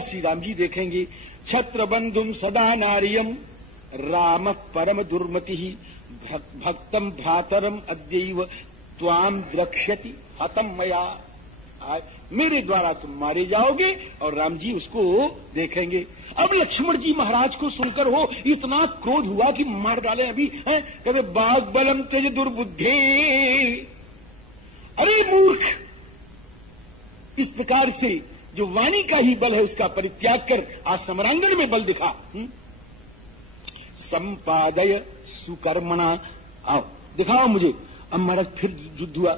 श्री राम जी देखेंगे, छत्र बंधुम सदा नारियम राम परम दुर्मति भक्तम भ्रातरम अद्यैव त्वाम द्रक्ष्यति हतम मया। मेरे द्वारा तुम मारे जाओगे और राम जी उसको देखेंगे। अब लक्ष्मण जी महाराज को सुनकर हो इतना क्रोध हुआ कि मार डाले अभी। कहते बाग बलम तेज दुर्बुद्धे, अरे मूर्ख, इस प्रकार से जो वाणी का ही बल है उसका परित्याग कर आज समरांगण में बल दिखा। संपादय सुकर्मणा, आओ दिखाओ मुझे। अब महाराज फिर युद्ध हुआ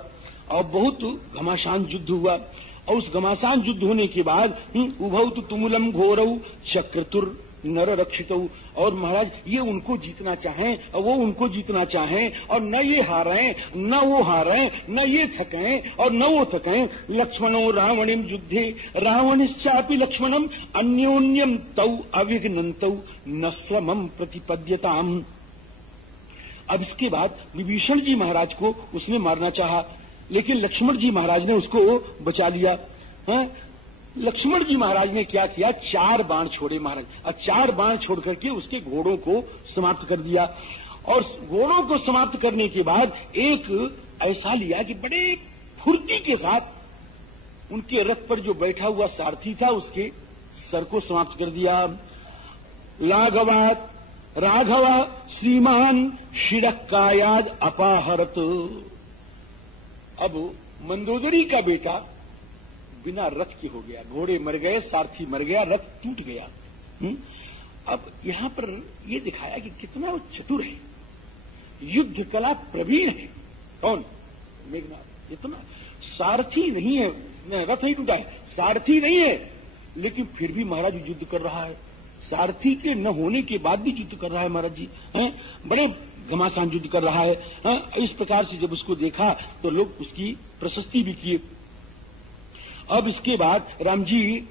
और बहुत घमासान युद्ध हुआ। और उस घमासान युद्ध होने के बाद उभौ तो तुमुलम घोरऊ चक्रतुर नर रक्षितऊ, और महाराज ये उनको जीतना चाहें और वो उनको जीतना चाहें, और न ये हारें न वो हारें, न ये थकें और न वो थकें। लक्ष्मणो रावणिम युद्धे रावणिश्चापि लक्ष्मणम अन्योन्यम तौ अविघ्नन्तौ न श्रमम प्रतिपद्यताम। अब इसके बाद विभीषण जी महाराज को उसने मारना चाहा, लेकिन लक्ष्मण जी महाराज ने उसको बचा लिया। लक्ष्मण जी महाराज ने क्या किया, 4 बाण छोड़े महाराज, और 4 बाण छोड़ करके उसके घोड़ों को समाप्त कर दिया। और घोड़ों को समाप्त करने के बाद एक ऐसा लिया कि बड़े फुर्ती के साथ उनके रथ पर जो बैठा हुआ सारथी था उसके सर को समाप्त कर दिया। लाघवात राघवा श्रीमान शिरकायाद अपाहरत। अब मंदोदरी का बेटा बिना रथ के हो गया, घोड़े मर गए, सारथी मर गया, रथ टूट गया। अब यहां पर यह दिखाया कि कितना वो चतुर है, युद्ध कला प्रवीण है। कौन? मेघनाथ। इतना सारथी नहीं है, रथ नहीं टूटा है, सारथी नहीं है, लेकिन फिर भी महाराज युद्ध कर रहा है। सारथी के न होने के बाद भी युद्ध कर रहा है महाराज जी, बड़े घमासान युद्ध कर रहा है। इस प्रकार से जब उसको देखा तो लोग उसकी प्रशस्ति भी किए। अब इसके बाद राम जी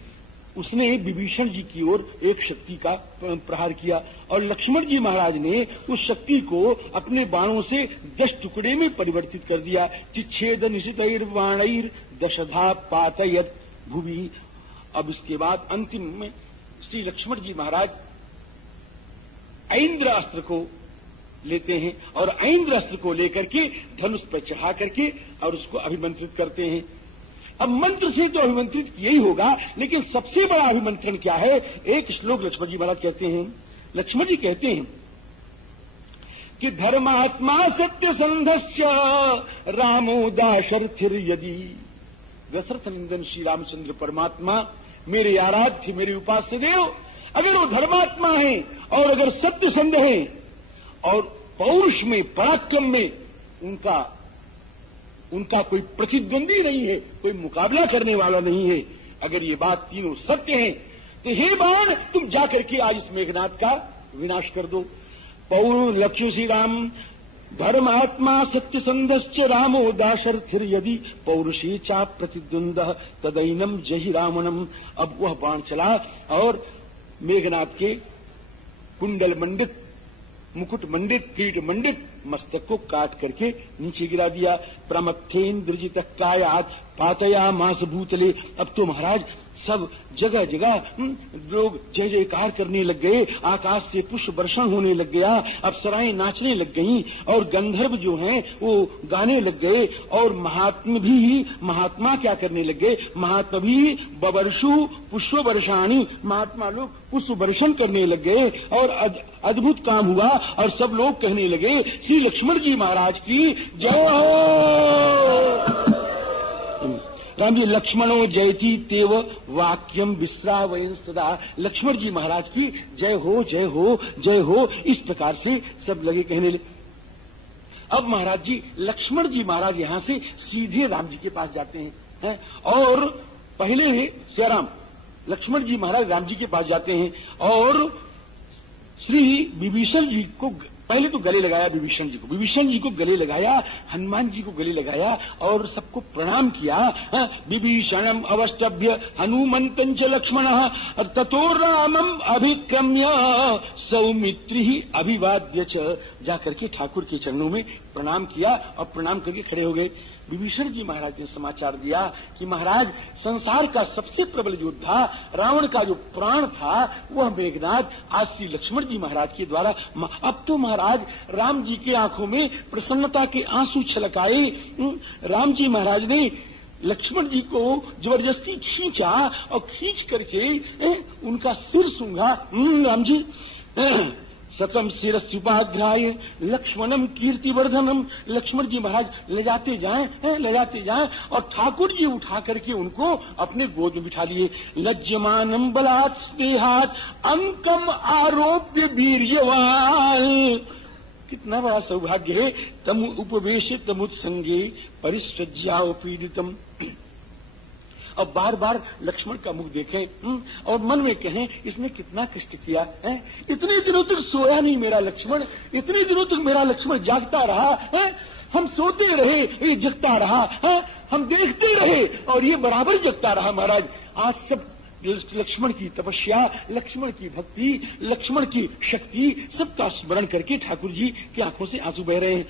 उसने विभीषण जी की ओर एक शक्ति का प्रहार किया, और लक्ष्मण जी महाराज ने उस शक्ति को अपने बाणों से 10 टुकड़े में परिवर्तित कर दिया। चिच्छेद निशितैर बाणैर दशधा पातयत भुवि। अब इसके बाद अंतिम में श्री लक्ष्मण जी महाराज ऐन्द्र अस्त्र को लेते हैं, और ऐन्द्र अस्त्र को लेकर के धनुष पर चढ़ा करके और उसको अभिमंत्रित करते हैं। अब मंत्र से तो अभिमंत्रित किया ही होगा, लेकिन सबसे बड़ा अभिमंत्रण क्या है? एक श्लोक लक्ष्मण जी महाराज कहते हैं। लक्ष्मण जी कहते हैं कि धर्मात्मा सत्य संधश्च रामो दाशरथिर यदि। दशरथ नंदन श्री रामचंद्र परमात्मा, मेरे आराध्य, मेरे उपास्य देव, अगर वो धर्मात्मा है और अगर सत्य संध है और पौरुष में, पराक्रम में उनका कोई प्रतिद्वंदी नहीं है, कोई मुकाबला करने वाला नहीं है, अगर ये बात तीनों सत्य है तो हे बाण तुम जाकर के आज इस मेघनाथ का विनाश कर दो। पौर लक्ष्य श्री राम धर्मात्मा सत्य संधश्च रामो दाशरथिर यदि पौरुषे चा प्रतिद्वंद तदैनम जहि रावणम। अब वह बाण चला और मेघनाथ के कुंडल मंडित, मुकुट मंडित, कीट मंडित मस्तक को काट करके नीचे गिरा दिया। प्रमथेन्द्रजित कायात पातया मास भूतले। अब तो महाराज सब जगह जगह लोग जय जयकार करने लग गए, आकाश से पुष्प वर्षण होने लग गया, अप्सराएं नाचने लग गईं और गंधर्व जो हैं वो गाने लग गए, और महात्मा क्या करने लग गए? महात्मा भी बवर्षु पुष्प वर्षाणी, महात्मा लोग पुष्प वर्षण करने लग गए और अद्भुत काम हुआ, और सब लोग कहने लगे श्री लक्ष्मण जी महाराज की जय हो। राम जी लक्ष्मणो जयति तेव वाक्यम विश्रावयन् सदा। लक्ष्मण जी महाराज की जय हो, जय हो, जय हो, इस प्रकार से सब लगे कहने लगे। अब महाराज जी लक्ष्मण जी महाराज यहां से सीधे राम जी के पास जाते हैं, और पहले श्रीराम लक्ष्मण जी महाराज राम जी के पास जाते हैं और श्री विभीषण जी को पहले तो गले लगाया, विभीषण जी को गले लगाया, हनुमान जी को गले लगाया और सबको प्रणाम किया। विभीषणम अवष्टभ्य हनुमंतं च लक्ष्मणः ततो रामम अभिक्रम्य सौमित्रि अभिवाद्य च। जाकर के ठाकुर के चरणों में प्रणाम किया और प्रणाम करके खड़े हो गए। विभीषण जी महाराज ने समाचार दिया कि महाराज संसार का सबसे प्रबल योद्धा रावण का जो प्राण था वह मेघनाद आज श्री लक्ष्मण जी महाराज के द्वारा, अब तो महाराज राम जी के आंखों में प्रसन्नता के आंसू छलक आए। राम जी महाराज ने लक्ष्मण जी को जबरदस्ती खींचा और खींच करके उनका सिर सूंघा। राम जी सतम शिरस्युपाघ्राय लक्ष्मणम कीर्तिवर्धनम, लक्ष्मण जी महाराज ले जाते जाएं और ठाकुर जी उठा करके उनको अपने गोद में बिठा लिए। लज्जमानम बलात् स्नेहात् अंकम आरोप्य वीर्यवान्, कितना बड़ा सौभाग्य है। तम उपवेशित तमुत्संगे परिसृज्यापीडितम, अब बार बार लक्ष्मण का मुख देखें और मन में कहें इसने कितना कष्ट किया है। इतने दिनों तक सोया नहीं मेरा लक्ष्मण, इतने दिनों तक मेरा लक्ष्मण जागता रहा है। हम सोते रहे ये जगता रहा है, हम देखते रहे और ये बराबर जगता रहा। महाराज आज सब लक्ष्मण की तपस्या, लक्ष्मण की भक्ति, लक्ष्मण की शक्ति सबका स्मरण करके ठाकुर जी की आंखों से आंसू बह रहे हैं।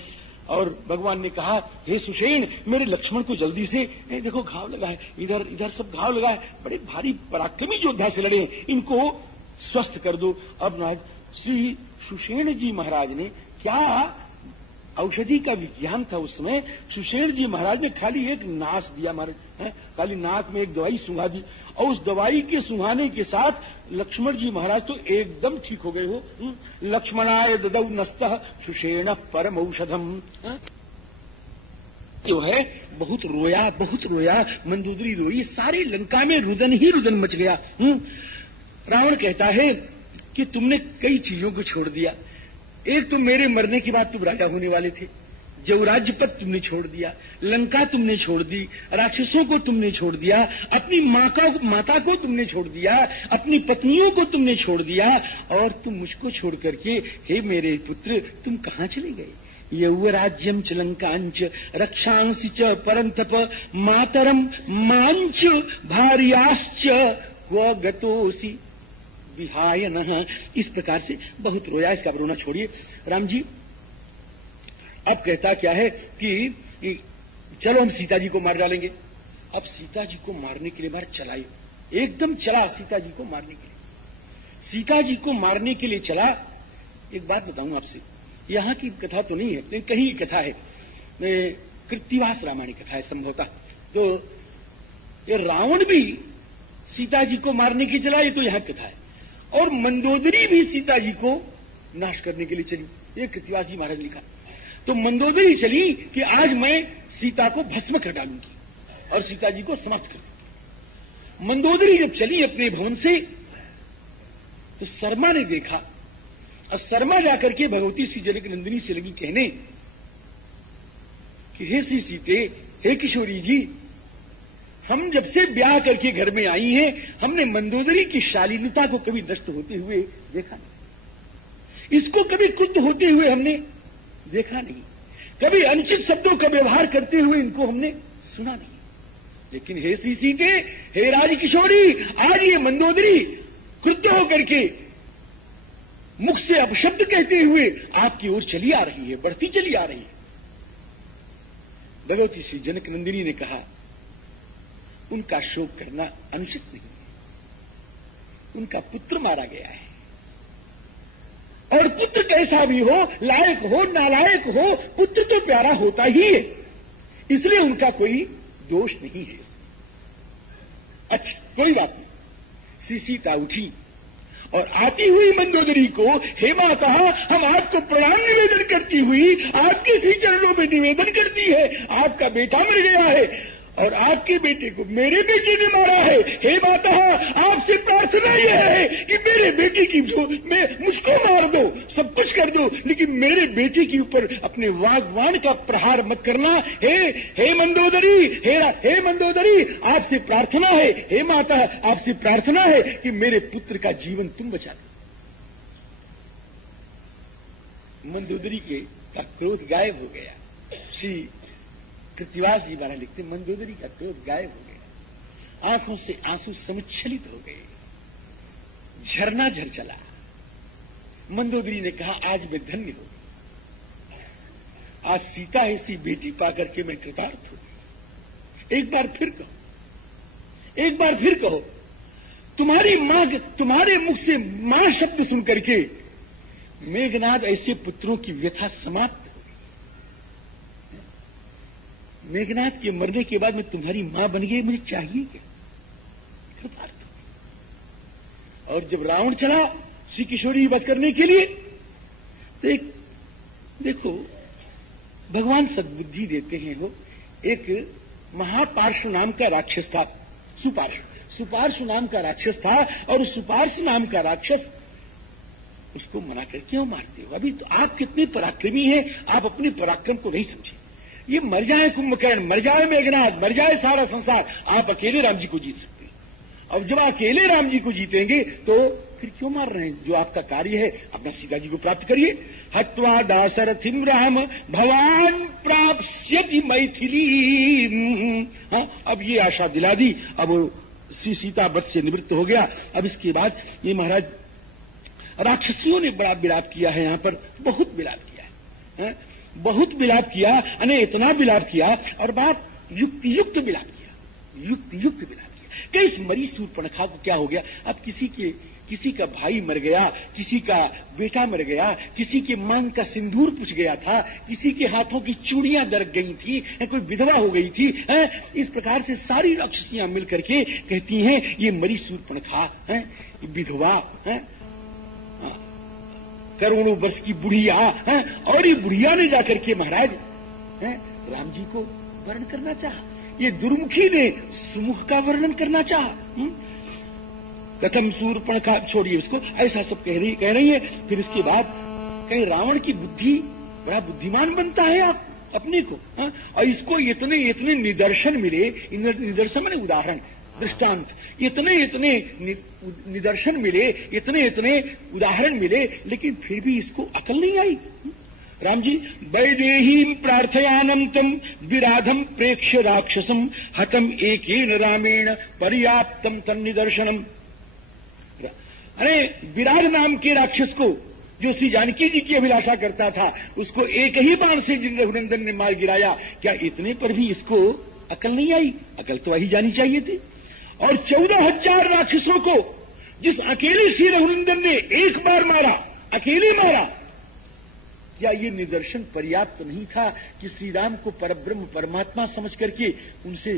और भगवान ने कहा, हे सुषेण मेरे लक्ष्मण को जल्दी से, देखो घाव लगा है, इधर इधर सब घाव लगा है, बड़े भारी पराक्रमी योद्धा से लड़े, इनको स्वस्थ कर दो। अब महाराज श्री सुषेण जी महाराज ने क्या औषधि का विज्ञान था उस समय। सुषेण जी महाराज ने खाली एक नाश दिया महाराज, खाली नाक में एक दवाई सूंघा दी और उस दवाई के सूंघाने के साथ लक्ष्मण जी महाराज तो एकदम ठीक हो गए हो। लक्ष्मणाय ददौ नस्तः सुषेण परम औषधम, जो है बहुत रोया, मंदोदरी रोई, सारी लंका में रुदन ही रुदन मच गया। रावण कहता है कि तुमने कई चीजों को छोड़ दिया, एक तो मेरे मरने के बाद तुम राजा होने वाले थे, जो राज्य पद तुमने छोड़ दिया, लंका तुमने छोड़ दी, राक्षसों को तुमने छोड़ दिया, अपनी माता को तुमने छोड़ दिया, अपनी पत्नियों को तुमने छोड़ दिया और तुम मुझको छोड़ करके हे मेरे पुत्र तुम कहाँ चले गए। यौवराज्यम च लंकांच रक्षांसि च परंतप मातरम मांच भार्याश्च क्व गतोसी विहाय न। इस प्रकार से बहुत रोया, इसका रोना छोड़िए। राम जी अब कहता क्या है कि चलो हम सीता जी को मार डालेंगे। अब सीता जी को मारने के लिए बाहर चलाए, एकदम चला सीता जी को मारने के लिए। सीता जी को मारने के लिए चला। एक बात बताऊं आपसे, यहाँ की कथा तो नहीं है लेकिन कहीं की कथा है, कृत्तिवास रामायण की कथा है संभवतः। तो ये रावण भी सीता जी को मारने की चला, ये तो यहाँ कथा है। और मंदोदरी भी सीता जी को नाश करने के लिए चली, ये कृत्तिवास जी महाराज लिखा। तो मंदोदरी चली कि आज मैं सीता को भस्म कर डालूंगी और सीता जी को समाप्त कर दूंगी। मंदोदरी जब चली अपने भवन से तो शर्मा ने देखा और शर्मा जाकर के भगवती श्री जनक नंदिनी से लगी कहने कि हे श्री सीते, हे किशोरी जी, हम जब से ब्याह करके घर में आई हैं हमने मंदोदरी की शालीनता को कभी नष्ट होते हुए देखा नहीं, इसको कभी क्रुद्ध होते हुए हमने देखा नहीं, कभी अनुचित शब्दों का व्यवहार करते हुए इनको हमने सुना नहीं। लेकिन हे श्री सीते, हे राज किशोरी, आज ये मंदोदरी क्रुद्ध होकर के मुख से अपशब्द कहते हुए आपकी ओर चली आ रही है, बढ़ती चली आ रही है। भगवती श्री जनक नंदिनी ने कहा उनका शोक करना अनुचित नहीं है, उनका पुत्र मारा गया है और पुत्र कैसा भी हो, लायक हो नालायक हो, पुत्र तो प्यारा होता ही है, इसलिए उनका कोई दोष नहीं है। अच्छा कोई बात नहीं। श्री सीता उठी और आती हुई मंदोदरी को, हे माता, हम आपको प्रणाम निवेदन करती हुई आपके श्री चरणों में निवेदन करती है, आपका बेटा मर गया है और आपके बेटे को मेरे बेटे ने मारा है। हे माता, आपसे प्रार्थना यह है कि मेरे बेटे की मुझको मार दो, सब कुछ कर दो, लेकिन मेरे बेटे के ऊपर अपने वाग्वान का प्रहार मत करना। हे मंदोदरी, हे मंदोदरी, आपसे प्रार्थना है, हे माता, आपसे प्रार्थना है कि मेरे पुत्र का जीवन तुम बचा दो। मंदोदरी का क्रोध गायब हो गया। श्री कृत्तिवास जी महाराज लिखते मंदोदरी का क्रोध गायब हो गया, आंखों से आंसू समुच्छलित हो गए, झरना झर चला। मंदोदरी ने कहा आज मैं धन्य हो गई, आज सीता ऐसी बेटी पाकर के मैं कृतार्थ हूं। एक बार फिर कहो, एक बार फिर कहो। तुम्हारी मां, तुम्हारे मुख से मां शब्द सुन करके मेघनाद ऐसे पुत्रों की व्यथा समाप्त हो गई। मेघनाद के मरने के बाद मैं तुम्हारी मां बन गई, मुझे चाहिए क्या? और जब रावण चला श्री किशोरी वध करने के लिए, तो एक देखो भगवान सद्बुद्धि देते हैं। वो एक महापार्श्व नाम का राक्षस था, सुपार्श्व नाम का राक्षस था, और उस सुपार्श्व नाम का राक्षस उसको मना कर क्यों मारते हो? अभी तो आप कितने पराक्रमी हैं, आप अपने पराक्रम को नहीं समझे। ये मर जाए कुंभकर्ण, मर जाए मेघनाद, मर जाए सारा संसार, आप अकेले राम जी को जीत सकते हैं। अब जब अकेले राम जी को जीतेंगे तो फिर क्यों मार रहे हैं? जो आपका कार्य है अपना सीता जी को प्राप्त करिए। हत्वा दाशरथिम राम भवान प्राप्स्यति मैथिली। हाँ, अब ये आशा दिला दी। अब श्री सीता व्रत से निवृत्त हो गया। अब इसके बाद ये महाराज राक्षसियों ने बड़ा विलाप किया है, यहां पर बहुत विलाप किया है, बहुत विलाप किया, अने इतना विलाप किया और बात युक्त विलाप किया, युक्त विलाप किया कि इस मरी शूर्पणखा को क्या हो गया? अब किसी का भाई मर गया, किसी का बेटा मर गया, किसी के मांग का सिंदूर पुछ गया था, किसी के हाथों की चूड़ियां दरक गई थी, कोई विधवा हो गई थी। इस प्रकार से सारी राक्षसियां मिल करके कहती हैं ये मरी शूर्पणखा विधवा, करोड़ों वर्ष की बुढ़िया, और ये बुढ़िया ने जाकर के महाराज राम जी को वर्ण करना चाहा। ये दुर्मुखी ने सुमुख का वर्णन करना चाहा। कथम शूर्पणखा, छोड़िए उसको, ऐसा सब कह रही है। फिर इसके बाद कहीं रावण की बुद्धि, बड़ा बुद्धिमान बनता है आप अपने को, और इसको इतने निदर्शन मिले, निदर्शन माने उदाहरण, दृष्टांत, इतने निदर्शन मिले, इतने उदाहरण मिले, लेकिन फिर भी इसको अकल नहीं आई। राम जी वैदेहीं प्रार्थयानंतम विराधम प्रेक्ष्य राक्षसम हतम एकेन रामेण पर्याप्तम तन्निदर्शनम। अरे विराट नाम के राक्षस को, जो श्री जानकी जी की अभिलाषा करता था, उसको एक ही बाण से जिन रघुनंदन ने मार गिराया। क्या इतने पर भी इसको अकल नहीं आई? अकल तो वही जानी चाहिए थी। और 14,000 राक्षसों को जिस अकेले श्री रघुनंदन ने एक बार मारा, अकेले मारा, क्या ये निदर्शन पर्याप्त नहीं था कि श्री राम को परब्रह्म परमात्मा समझ करके उनसे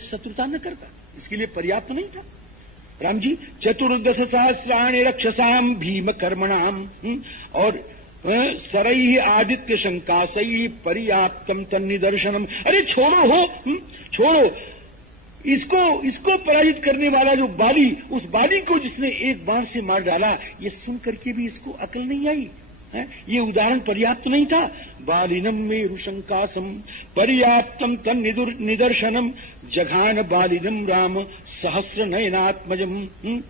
शत्रुता न करता? इसके लिए पर्याप्त नहीं था? राम जी 14 सहस्राणि रक्षसाम भीम कर्मणाम और सरई आदित्य शंकासई पर्याप्तम तन्निदर्शनम। अरे छोड़ो हो, छोड़ो इसको पराजित करने वाला जो बाली, उस बाली को जिसने एक बाण से मार डाला, ये सुन करके भी इसको अकल नहीं आई है? ये उदाहरण पर्याप्त नहीं था। बालिनम मेरु शंकासम पर्याप्तम तन्निदर्शनम जघान बालिनम राम सहस्र नयनात्मजम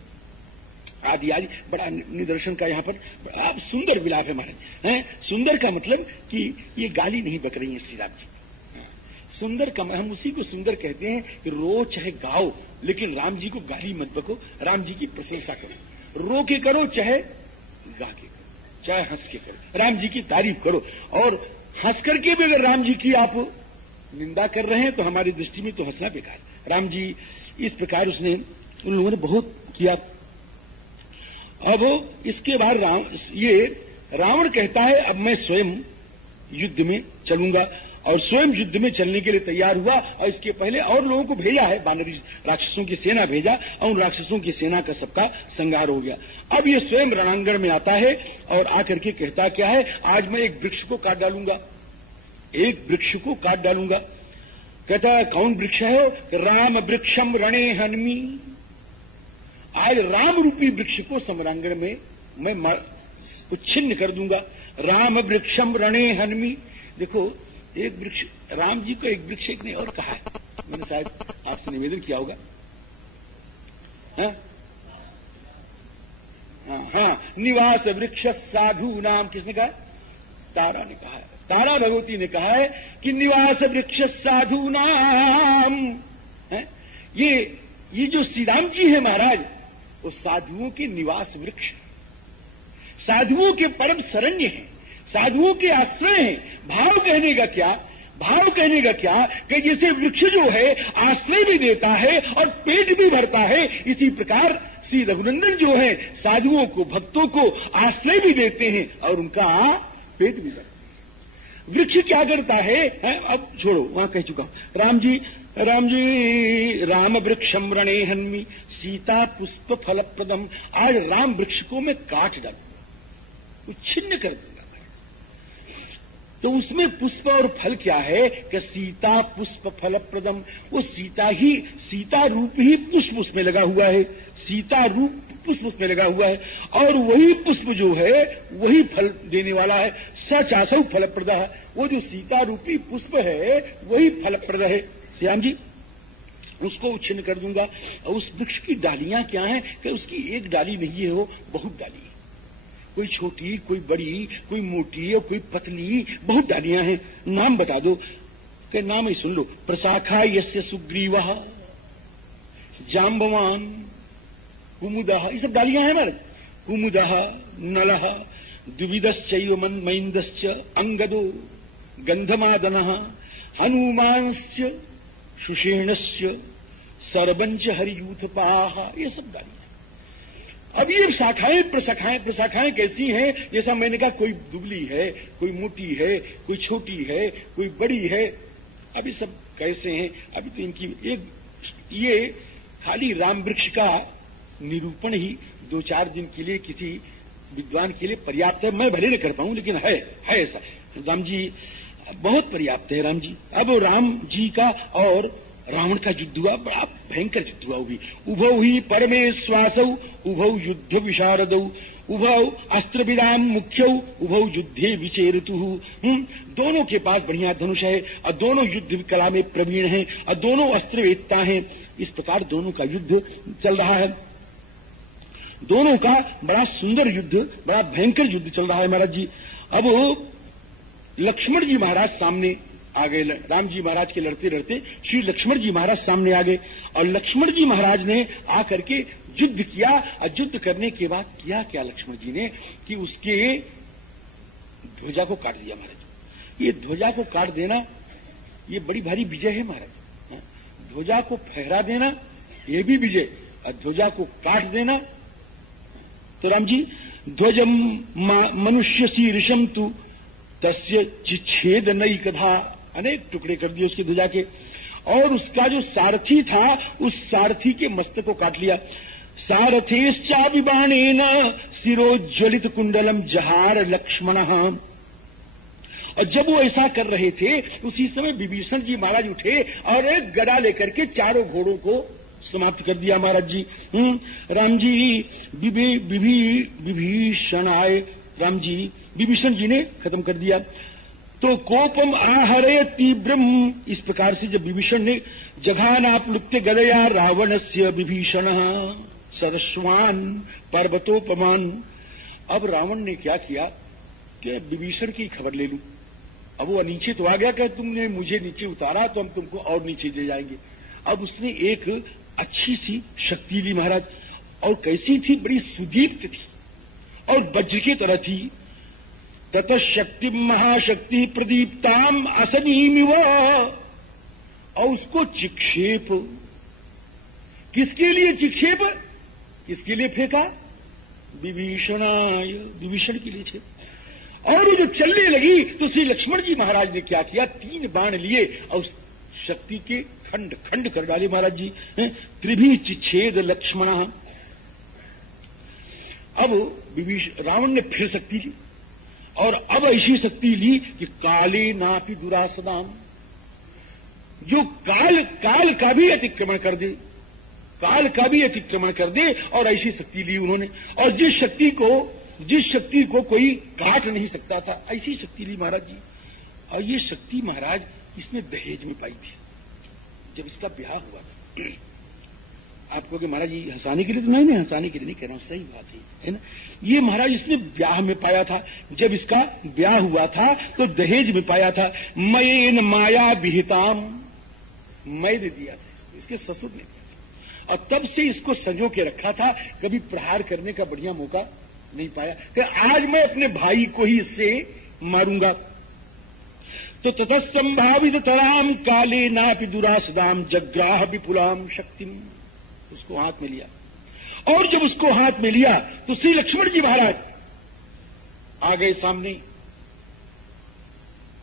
आदि आदि। बड़ा निदर्शन का यहाँ पर बड़ा सुंदर विलाप है महाराज। सुंदर का मतलब कि ये गाली नहीं बक रही है श्री राम जी। सुंदर का हम उसी को सुंदर कहते हैं कि रो चाहे गाओ, लेकिन राम जी को गाली मत बको, राम जी की प्रशंसा करो। रो के करो चाहे गा के करो, चाहे हंस के करो, राम जी की तारीफ करो। और हंस करके भी अगर राम जी की आप निंदा कर रहे हैं तो हमारी दृष्टि में तो हंसना बेकार। राम जी इस प्रकार उन लोगों ने बहुत किया। अब इसके बाद रावण कहता है अब मैं स्वयं युद्ध में चलूंगा, और स्वयं युद्ध में चलने के लिए तैयार हुआ। और इसके पहले और लोगों को भेजा है, वानरी राक्षसों की सेना भेजा, और उन राक्षसों की सेना का सबका संहार हो गया। अब ये स्वयं रणांगण में आता है और आकर के कहता क्या है, आज मैं एक वृक्ष को काट डालूंगा, एक वृक्ष को काट डालूंगा। कहता है कौन वृक्ष है? राम वृक्षम रणे हन्मी। आज राम रूपी वृक्ष को समरांगण में मैं उच्छिन्न कर दूंगा। राम वृक्षम रणे हन्मी। देखो एक वृक्ष, राम जी को एक वृक्ष एक ने और कहा है, मैंने शायद आपसे निवेदन किया होगा। हाँ, निवास वृक्ष साधु नाम किसने कहा? तारा ने कहा है, तारा भगवती ने कहा है कि निवास वृक्ष साधु नाम। ये जो श्री राम जी है महाराज, वो साधुओं के निवास वृक्ष, साधुओं के परम शरण्य हैं, साधुओं के आश्रय हैं। भाव कहने का क्या? भाव कहने का क्या कि जैसे वृक्ष जो है आश्रय भी देता है और पेट भी भरता है, इसी प्रकार श्री रघुनंदन जो है साधुओं को, भक्तों को आश्रय भी देते हैं और उनका पेट भी भरते हैं। वृक्ष क्या करता है? अब छोड़ो, वहां कह चुका हूं। राम जी राम वृक्षम रणे हन्मी सीता पुष्प फल प्रदम। आज राम वृक्ष को मैं काट डालूंगा, छिन्न कर दूंगा। तो उसमें पुष्प और फल क्या है कि सीता पुष्प फल प्रदम। वो सीता रूप ही पुष्प उसमें लगा हुआ है, सीता रूप पुष्प उसमें लगा हुआ है और वही पुष्प जो है वही फल देने वाला है। सचासौ फलप्रद। वो जो सीता रूपी पुष्प है वही फलप्रद है। श्याम जी उसको उच्छिन्न कर दूंगा। और उस वृक्ष की डालियां क्या हैं कि उसकी एक डाली नहीं है, वो बहुत डाली है, कोई छोटी, कोई बड़ी, कोई मोटी और कोई पतली, बहुत डालियां हैं। नाम बता दो कि नाम ही सुन लो। प्रशाखा यस्य सुग्रीवः जाम्बवान कुमुदः, ये सब डालियां हैं हमारे। कुमुदः नलः द्विविधश्चैव मन्मैन्दश्च अंगदो गंधमादनः हनुमांश्च सुषेणश्च सर्वंच हरियूथपाः, ये सब डालियां। अब ये प्रशाखाएं कैसी हैं? जैसा मैंने कहा, कोई दुबली है, कोई मोटी है, कोई छोटी है, कोई बड़ी है। अब ये सब कैसे हैं? अभी तो इनकी ये खाली राम वृक्ष का निरूपण ही 2-4 दिन के लिए किसी विद्वान के लिए पर्याप्त है। मैं भले न कर पाऊं, लेकिन है ऐसा। राम जी बहुत पर्याप्त है। राम जी, अब राम जी का और रावण का युद्ध हुआ, बड़ा भयंकर युद्ध हुआ। भी उभौ ही परमेश्वासौ उभौ युद्ध विशारदौ उभौ अस्त्र विराम मुख्यौ उभौ युद्धे विचेरतु। दोनों के पास बढ़िया धनुष है और दोनों युद्ध कला में प्रवीण हैं और दोनों अस्त्र वेदता हैं। इस प्रकार दोनों का युद्ध चल रहा है। दोनों का बड़ा सुंदर युद्ध, बड़ा भयंकर युद्ध चल रहा है महाराज जी। अब लक्ष्मण जी महाराज सामने आ गए। राम जी महाराज के लड़ते लड़ते श्री लक्ष्मण जी महाराज सामने आ गए और लक्ष्मण जी महाराज ने आकर के युद्ध किया। और युद्ध करने के बाद किया क्या लक्ष्मण जी ने कि उसके ध्वजा को काट दिया महाराज। ये ध्वजा को काट देना ये बड़ी भारी विजय है महाराज। ध्वजा को फहरा देना ये भी विजय, और ध्वजा को काट देना। तो राम जी ध्वजम मनुष्य शीर्षम तु तस्य चिच्छेद नई कथा, अनेक टुकड़े कर दिए उसकी ध्वजा के। और उसका जो सारथी था उस सारथी के मस्तक को काट लिया। सारथेश्चाभिबाणेन शिरोज्ज्वलित कुंडलम जहार लक्ष्मण। जब वो ऐसा कर रहे थे उसी समय विभीषण जी महाराज उठे और एक गदा लेकर के चारों घोड़ों को समाप्त कर दिया महाराज जी। राम जी विभीषण आए, राम जी विभीषण जी ने खत्म कर दिया। तो कोपम आहरे तीव्रम, इस प्रकार से जब विभीषण ने जघानाप्लुप्त गदया रावणस्य विभीषण सरस्वान पर्वतोपमान। अब रावण ने क्या किया कि विभीषण की खबर ले लूं। अब वो नीचे तो आ गया कि तुमने मुझे नीचे उतारा तो हम तुमको और नीचे ले जाएंगे। अब उसने एक अच्छी सी शक्ति ली महाराज, और कैसी थी? बड़ी सुदीप्त थी और वज्र की तरह थी। तत शक्ति महाशक्ति प्रदीप्ताम असनीमिव, और उसको चिक्षेप, किसके लिए चिक्षेप, किसके लिए फेंका? विभीषणाय, विभीषण के लिए छे। और वो जो चलने लगी तो श्री लक्ष्मण जी महाराज ने क्या किया? 3 बाण लिए और उस शक्ति के खंड खंड कर डाले महाराज जी। त्रिभी चिच्छेद लक्ष्मण। अब रावण ने फिर शक्ति ली और अब ऐसी शक्ति ली कि काले नापि दुरासदाम, जो काल का भी अतिक्रमण कर दे, काल का भी अतिक्रमण कर दे, और ऐसी शक्ति ली उन्होंने। और जिस शक्ति को कोई काट नहीं सकता था, ऐसी शक्ति ली महाराज जी। और ये शक्ति महाराज इसने दहेज में पाई थी जब इसका ब्याह हुआ था। आप कहोगे महाराज जी हंसाने के लिए, तो नहीं हंसाने के लिए नहीं कह रहा हूं, सही बात है ना। ये महाराज इसने ब्याह में पाया था। जब इसका ब्याह हुआ था तो दहेज में पाया था। मयेन माया विहिताम, मैं दे दिया था इसके ससुर ने, और तब से इसको संजो के रखा था। कभी प्रहार करने का बढ़िया मौका नहीं पाया कि आज मैं अपने भाई को ही इससे मारूंगा। तो ततसंभावित तराम काले नापि दुरासदाम जग्राह विपुलाम शक्तिम, उसको हाथ में लिया। और जब उसको हाथ में लिया तो श्री लक्ष्मण जी महाराज आ गए सामने।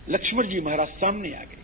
लक्ष्मण जी महाराज सामने आ गए।